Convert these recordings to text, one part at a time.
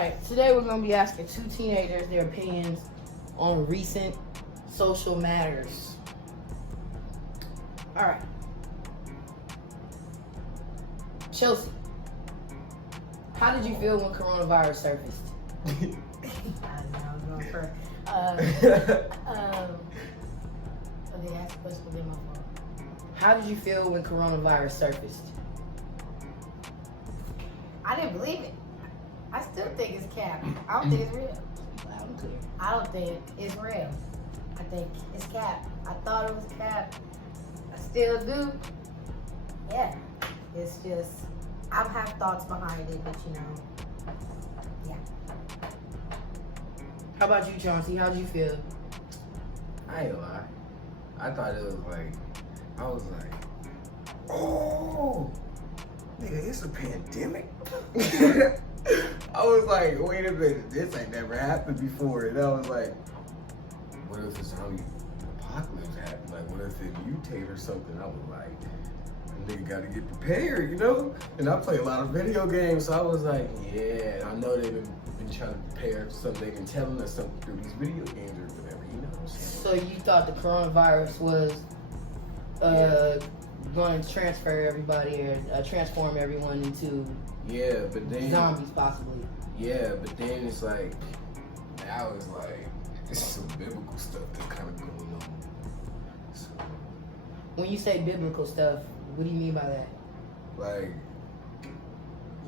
Alright, today we're going to be asking two teenagers their opinions on recent social matters. Alright. Chelsea, how did you feel when coronavirus surfaced? I don't know, I'm going first. Okay, ask the question again, my fault. How did you feel when coronavirus surfaced? I didn't believe it. I still think it's cap. I don't think it's real. Loud and clear. I don't think it's real. I think it's cap. I thought it was cap. I still do. Yeah. It's just, I have thoughts behind it, but yeah. How about you, Chauncey? How did you feel? I ain't lie. I thought it was like, I was like, oh, nigga, it's a pandemic. I was like, wait a minute, this ain't never happened before. And I was like, what if it's zombie apocalypse happened? Like, what if it mutate or something? I was like, nigga gotta get prepared, you know? And I play a lot of video games, so I was like, yeah, I know they've been trying to prepare something. They've been telling us something through these video games or whatever, you know what I'm saying? So you thought the coronavirus was going to transfer everybody or transform everyone into but then zombies, possibly. Yeah, but then it's like, now it's like, it's some biblical stuff that's kind of going on. So, When you say biblical stuff, what do you mean by that? like,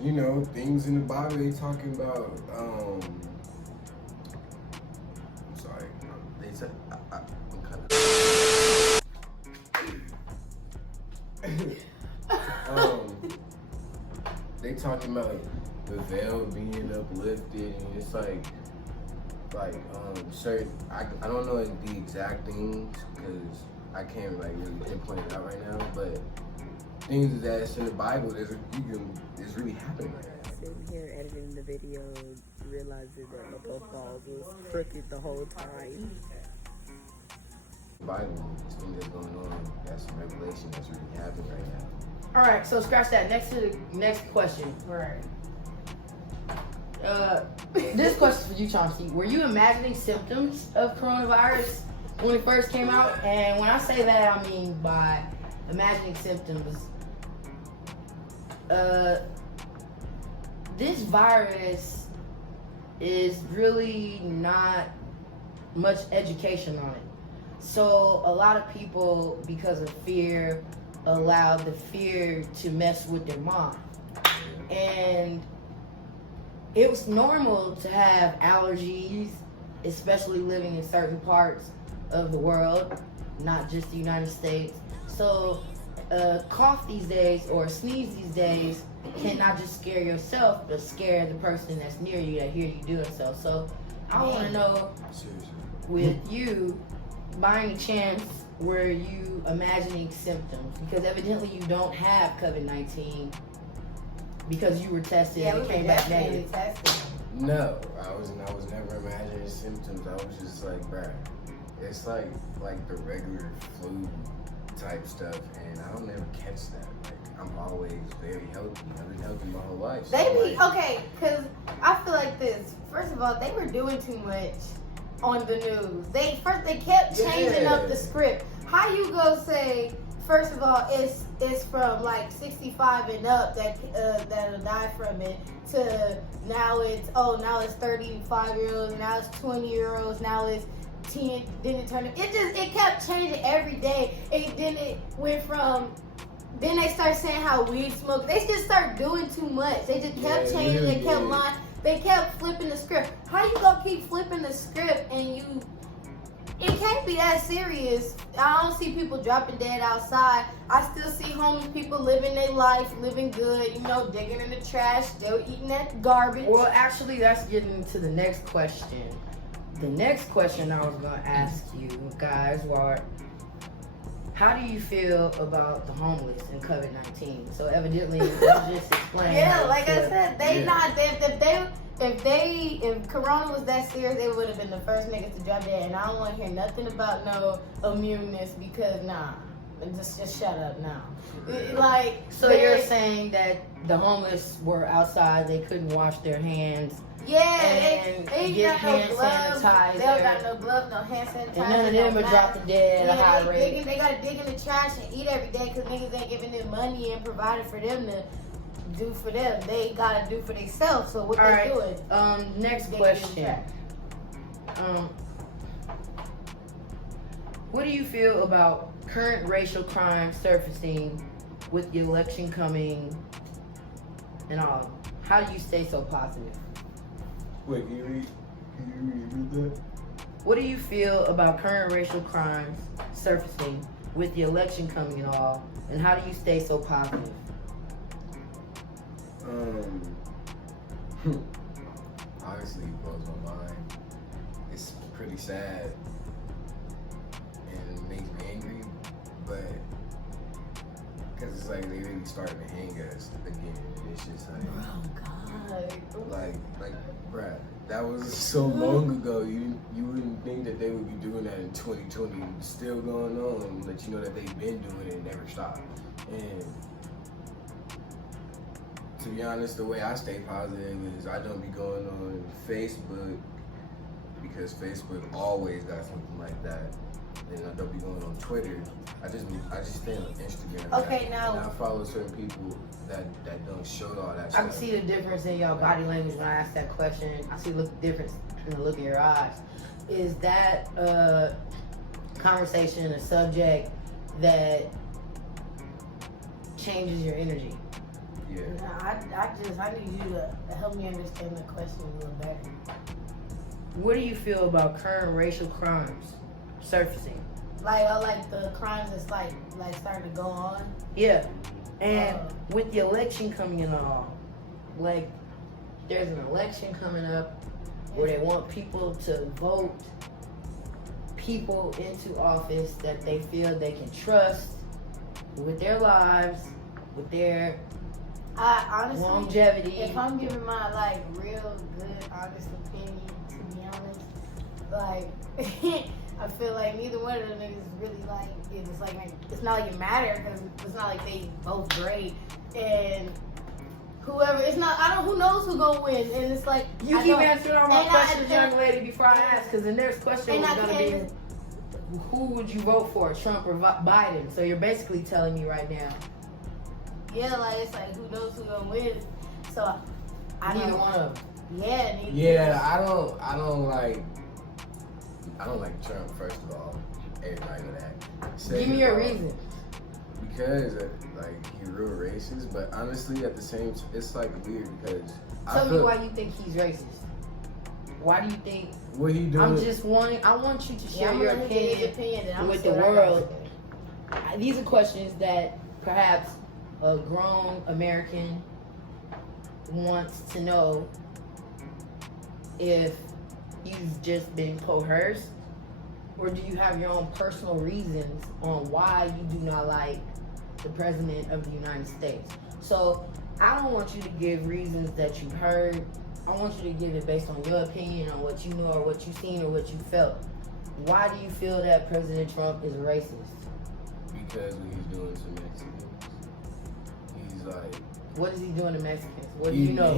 you know, things in the Bible they talking about, I'm sorry, they said, I'm kind of, they talking about the veil being uplifted, and it's like certain, I don't know the exact things because I can't like really pinpoint it out right now, but things that's in the Bible is really happening right now. Sitting here editing the video, realizing that my profiles was crooked the whole time. The Bible, this thing that's going on, that's some revelation that's really happening right now. All right, so scratch that. Next to the next question. Right. This question's for you, Chauncey. Were you imagining symptoms of coronavirus when it first came out? And when I say that, I mean by imagining symptoms, this virus is really not much education on it. So a lot of people, because of fear, allow the fear to mess with their mind. And it was normal to have allergies, especially living in certain parts of the world, not just the United States. So cough these days or sneeze these days can not just scare yourself, but scare the person that's near you that hear you doing so. So I want to know, Seriously. with you, by any chance, were you imagining symptoms? Because evidently you don't have COVID-19 because you were tested and it came back negative. Tested. No, I was never imagining symptoms. I was just like, bruh, it's like the regular flu type stuff, and I don't ever catch that. Like, I'm always very healthy. I've been healthy my whole life. So Okay, because I feel like this. First of all, they were doing too much on the news. They kept changing up the script. How you go say, first of all, it's from like 65 and up that'll die from it, to now it's 35-year-olds, now it's 20-year-olds, now it's 10, then it turned, it kept changing every day. Then they start saying how weed smoke. They just start doing too much. They just kept changing, they kept lying. They kept flipping the script. How you gonna keep flipping the script and it can't be that serious. I don't see people dropping dead outside. I still see homeless people living their life, living good, digging in the trash, still eating that garbage. Well, actually, that's getting to the next question. The next question I was going to ask you guys was, how do you feel about the homeless and COVID-19? So evidently, you just explained. Yeah, like I said, if Corona was that serious, they would have been the first niggas to drop dead. And I don't want to hear nothing about no immuneness because just shut up now. So you're saying that the homeless were outside, they couldn't wash their hands, Yeah, and they ain't get got no hand gloves. sanitizer. They don't got no gloves, no hand sanitizer. And none of them are dropping dead at a high rate. They gotta dig in the trash and eat every day because niggas ain't giving them money and providing for them to do for them. They gotta do for themselves. So what they doing? Next Dig in the question. trash. What do you feel about current racial crime surfacing with the election coming and all? How do you stay so positive? Wait, can you read that? What do you feel about current racial crimes surfacing with the election coming and all? And how do you stay so positive? Obviously, it blows my mind. It's pretty sad and it makes me angry, but because it's like they really starting to hang us again. It's just like, like, bruh, that was so long ago. You wouldn't think that they would be doing that in 2020. It's still going on, but you know that they've been doing it and never stopped. And to be honest, the way I stay positive is I don't be going on Facebook because Facebook always got something like that. And I don't be going on Twitter. I just stay on Instagram. Okay, now I follow certain people that don't show all that I stuff. can see the difference in your body language when I ask that question. I see the difference in the look in your eyes. Is that a conversation, a subject that changes your energy? Yeah. I need you to help me understand the question a little better. What do you feel about current racial crimes surfacing? Like the crimes that's like starting to go on. Yeah. And with the election coming in all, like there's an election coming up where they want people to vote people into office that they feel they can trust with their lives, with their I honestly, longevity. if I'm giving my like real good, honest opinion, to be honest, like I feel like neither one of them niggas really like it's like it's not like it matter because it's not like they both great and whoever it's not who knows who gonna win and it's like You keep answering all my questions, young lady, before I ask, because the next question was gonna be who would you vote for, Trump or Biden? So you're basically telling me right now. Yeah, like it's like who knows who gonna win. So Neither one of them. Yeah, neither. Yeah, I don't like Trump, first of all. Everybody know that. Give me your reason. Because like he's real racist, but honestly at the same it's like weird because Tell me why you think he's racist. Why do you think what he doing? I want you to share your opinion with the what world. These are questions that perhaps a grown American wants to know if you've just been coerced or do you have your own personal reasons on why you do not like the President of the United States. So I don't want you to give reasons that you've heard. I want you to give it based on your opinion on what you know or what you've seen or what you felt. Why do you feel that President Trump is racist? Because what he's doing to Mexicans. He's like... What is he doing to Mexicans? What do you know?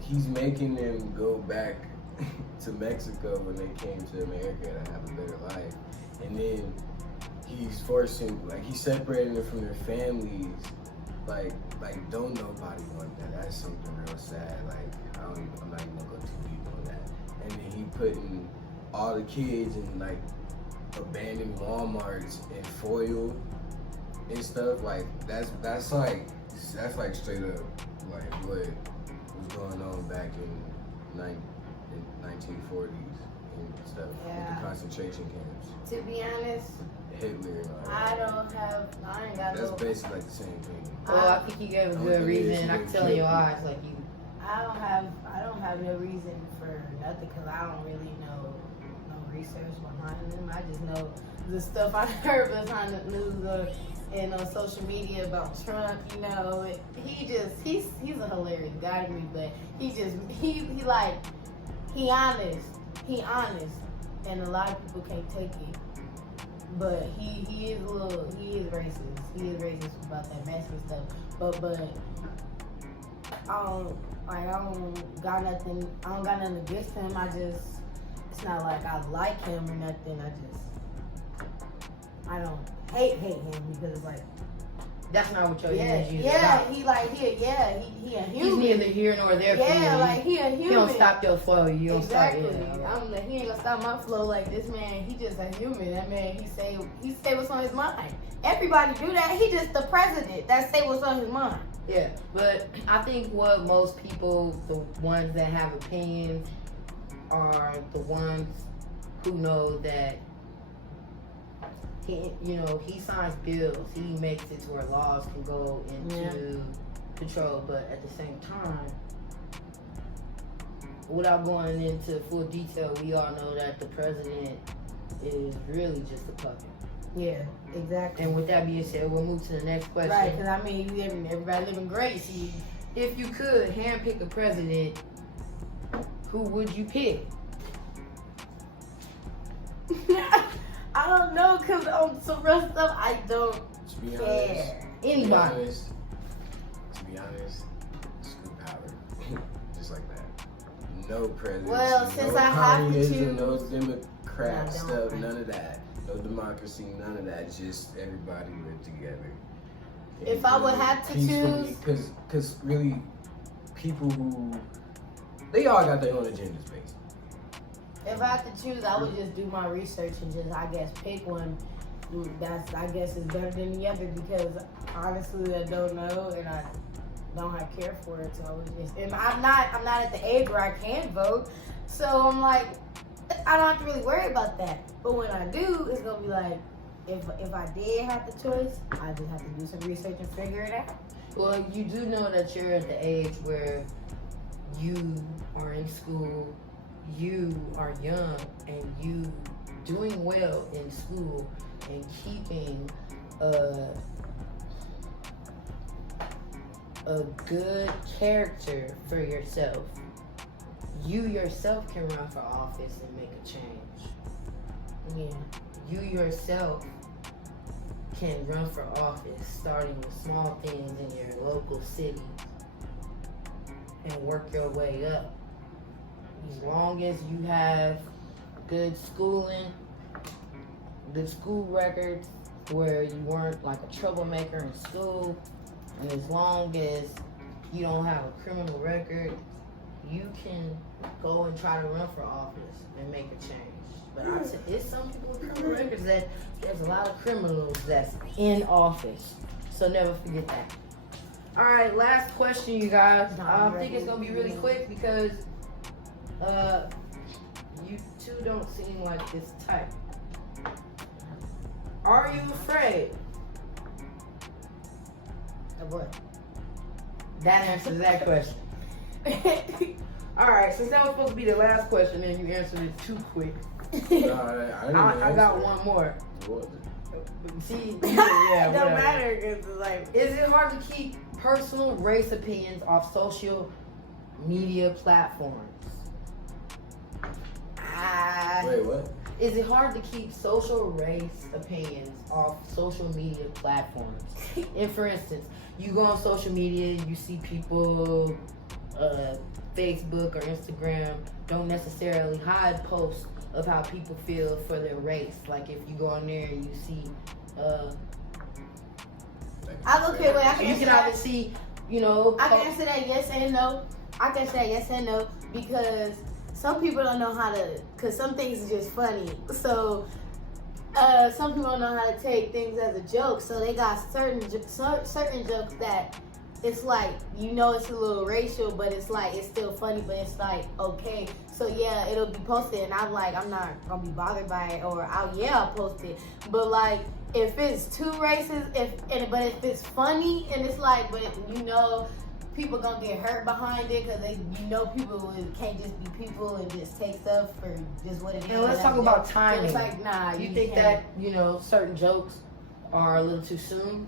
He's making them go back to Mexico when they came to America to have a better life. And then he's forcing, like he's separating them from their families. Like don't nobody want that. That's something real sad. Like I'm not even gonna go too deep on that. And then he putting all the kids in like abandoned Walmarts and foil and stuff. Like that's like straight up like what was going on back in 1940s and stuff. Yeah. With the concentration camps. To be honest, Hitler and all I that. ain't got That's no. basically like the same thing. Well, I think you gave a good reason. I can tell in your eyes, like you. I don't have no reason for nothing because I don't really know no research behind them. I just know the stuff I heard behind the news and on social media about Trump. You know, he's a hilarious guy to me, but he honest, and a lot of people can't take it. But he is racist. He is racist about that Mexican stuff. But I don't got nothing against him. It's not like I like him or nothing. I don't hate him because it's like, That's not what your energy is yeah, about. he a He's human. neither here nor there for you. Yeah, like he a human. He don't stop your flow. You don't Exactly. stop it. I'm like, he ain't gonna stop my flow. Like this man, he just a human. That man, he say what's on his mind. Everybody do that. He just the president that say what's on his mind. Yeah, but I think what most people, the ones that have opinions, are the ones who know that he signs bills, he makes it to where laws can go into control, but at the same time, without going into full detail, we all know that the president is really just a puppet. Yeah, exactly. And with that being said, we'll move to the next question. Right, because I mean, everybody living great. See, if you could handpick a president, who would you pick? I don't know, because on some real stuff, I don't To be care. honest, Anybody. to be honest, screw power. Just like that. No president. Well, since no I have to communism, choose- no Democrat I don't stuff, think- none of that. No democracy, none of that. Just everybody live together. If I would have to choose- because really, people who they all got their own agendas, basically. If I had to choose, I would just do my research and just, I guess, pick one that's, I guess, is better than the other because honestly, I don't know and I don't have care for it. So I would just, and I'm not at the age where I can vote, so I'm like, I don't have to really worry about that. But when I do, it's gonna be like, if I did have the choice, I just have to do some research and figure it out. Well, you do know that you're at the age where you are in school, you are young, and you doing well in school and keeping a good character for yourself. You yourself can run for office and make a change. Yeah. You yourself can run for office, starting with small things in your local city and work your way up. As long as you have good schooling, good school records, where you weren't like a troublemaker in school, and as long as you don't have a criminal record, you can go and try to run for office and make a change. But I said, it's some people with criminal records that there's a lot of criminals that's in office. So never forget that. All right, last question, you guys. I think it's gonna be really quick because you two don't seem like this type. Are you afraid? Of what? That answers that question. All right, since that was supposed to be the last question and you answered it too quick, I got one more. See, yeah, It don't whatever. matter because it's like, Is it hard to keep personal race opinions off social media platforms? Wait, what? Is it hard to keep social race opinions off social media platforms? And for instance, you go on social media, you see people, Facebook or Instagram don't necessarily hide posts of how people feel for their race. Like if you go on there and you see, I can you can either see, you know, I can answer that yes and no. I can say yes and no because some people don't know how to, because some things are just funny. So some people don't know how to take things as a joke. So they got certain jokes that it's like, you know, it's a little racial, but it's like, it's still funny, but it's like, okay. So yeah, it'll be posted and I'm like, I'm not gonna be bothered by it, or I'll post it. But like, if it's too racist, but if it's funny and it's like, but you know, people gonna get hurt behind it because people can't just be people and just take stuff for just what it is. And let's talk about timing. So it's like, nah, you think can't. that, you know, certain jokes are a little too soon?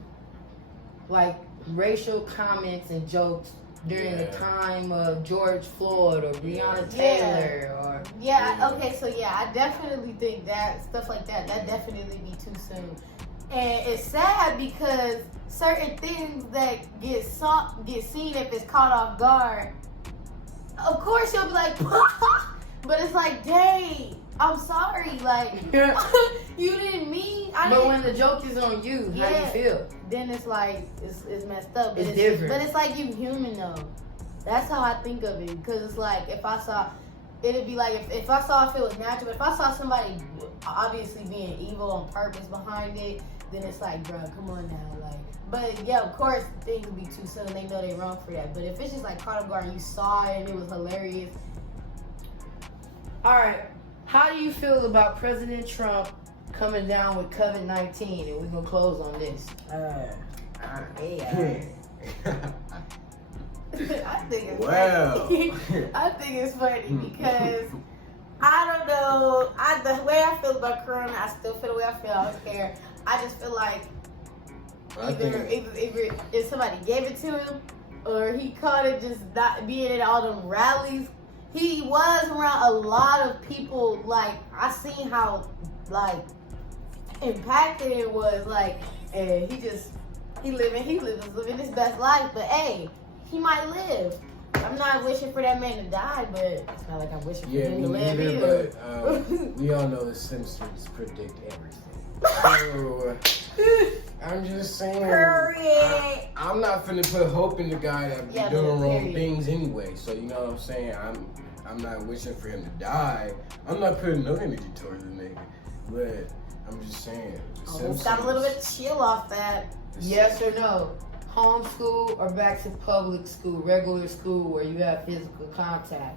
Like racial comments and jokes during the time of George Floyd or Breonna Taylor or... Yeah, okay, so yeah, I definitely think that stuff like that definitely be too soon. And it's sad because certain things that get seen if it's caught off guard, of course you'll be like, but it's like, dang, I'm sorry, like, you didn't mean. But when the joke is on you, how do you feel? Then it's like, it's messed up. It's different. But it's like, you human though. That's how I think of it. Because it's like, if I saw, it'd be like, if I saw if it was natural, if I saw somebody obviously being evil on purpose behind it, then it's like, bro, come on now, like. But yeah, of course, things would be too soon. They know they wrong for that. But if it's just like caught off guard and you saw it and it was hilarious. All right, how do you feel about President Trump coming down with COVID-19? And we're gonna close on this. I think it's Well. funny. I think it's funny because I don't know. The way I feel about Corona, I still feel the way I feel. I don't care. I just feel like either if somebody gave it to him or he caught it just not being at all them rallies. He was around a lot of people. Like, I seen how like impacted it was. Like, and he living his best life. But hey, he might live. I'm not wishing for that man to die, but it's not like I'm wishing for him to live either. But we all know the Simpsons predict everything. So, I'm just saying, I'm not finna put hope in the guy that be doing wrong things anyway. So you know what I'm saying? I'm not wishing for him to die. I'm not putting no energy towards the nigga. But I'm just saying, Got a little bit chill off that. Yes or no? Homeschool or back to public school, regular school where you have physical contact?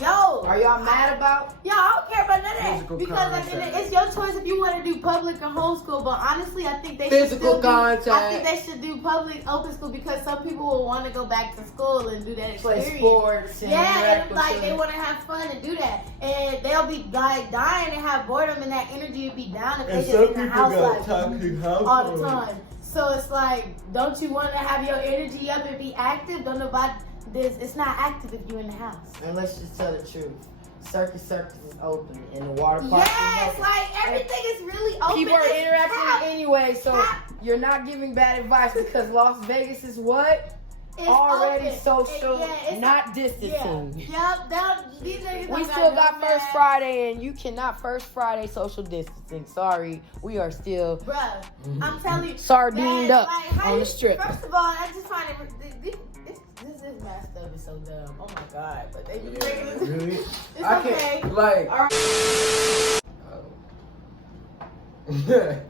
Yo, Are y'all mad about? Yo, I don't care about none of that Physical because contact. it's your choice if you want to do public or homeschool. But honestly, I think they Physical should contact. I think they should do public open school because some people will want to go back to school and do that experience. Play sports and Yeah, interact and with like they children. want to have fun and do that, and they'll be like dying and have boredom, and that energy would be down if they just in the house like all the time. So it's like, don't you want to have your energy up and be active? Don't nobody. It's not active if you're in the house. And let's just tell the truth. Circus is open and the water park Yes, is open. like everything is really open. People are It's interacting packed. anyway, so you're not giving bad advice because Las Vegas is what? It's Already open. social, It's not distancing. These niggas We don't still no got First mask. Friday, and you cannot First Friday social distancing. Sorry, we are still Bruh, I'm telling you. sardined that, up like, how on you- the strip. First of all, I just find it. This mask stuff is so dumb. Oh my god. But they just making this. Really? It's I okay. can't, like. All right. Oh.